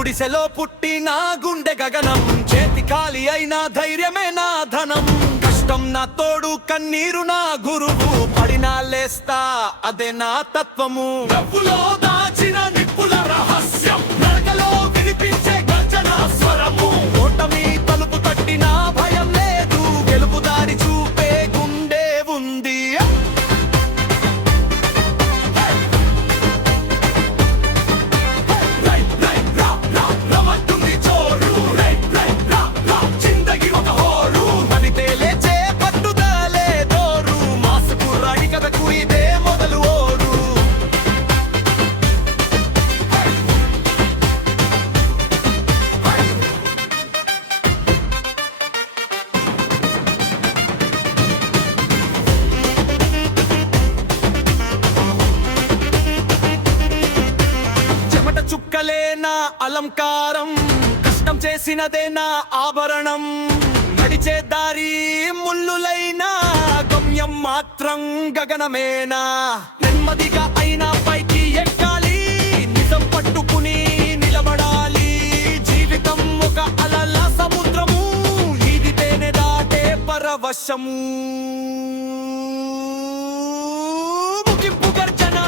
గుడిసెలో పుట్టి నా గుండె గగనం, చేతి ఖాళీ అయినా ధైర్యమే నా ధనం. కష్టం నా తోడు, కన్నీరు నా గురువు, పడినా లేస్తా అదే నా తత్వము. డబ్బులో దాచిన నిప్పుల రహస్యం, నడకలో వినిపించే గర్జన స్వరము. ఓటమి తలుపు తట్టినా భయం లేదు, గెలుపు దారి చూపే గుండె ఉంది. చుక్కలే నా అలంకారం, కష్టం చేసినదే నా ఆభరణం. నడిచే దారి ముల్లులైనా గమ్యం మాత్రం గగనమేనా. నెమ్మదిగా అయినా పైకి ఎక్కాలి, నిజం పట్టుకుని నిలబడాలి. జీవితం ఒక అలల సముద్రము, ఈదితేనే దాటే పరవశము. ముగింపు గర్జన,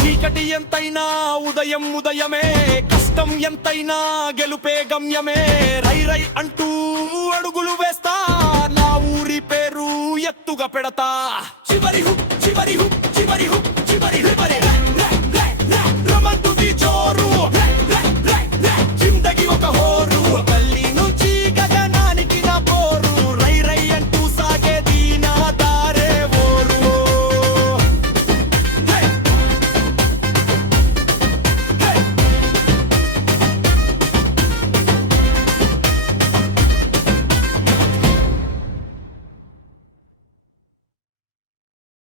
చీకటి ఎంతైనా ఉదయం ఉదయమే, కష్టం ఎంతైనా గెలుపే గమ్యమే. రై రై అంటూ అడుగులు వేస్తా, నా ఊరి పేరు ఎత్తుగా పెడతా. చివరి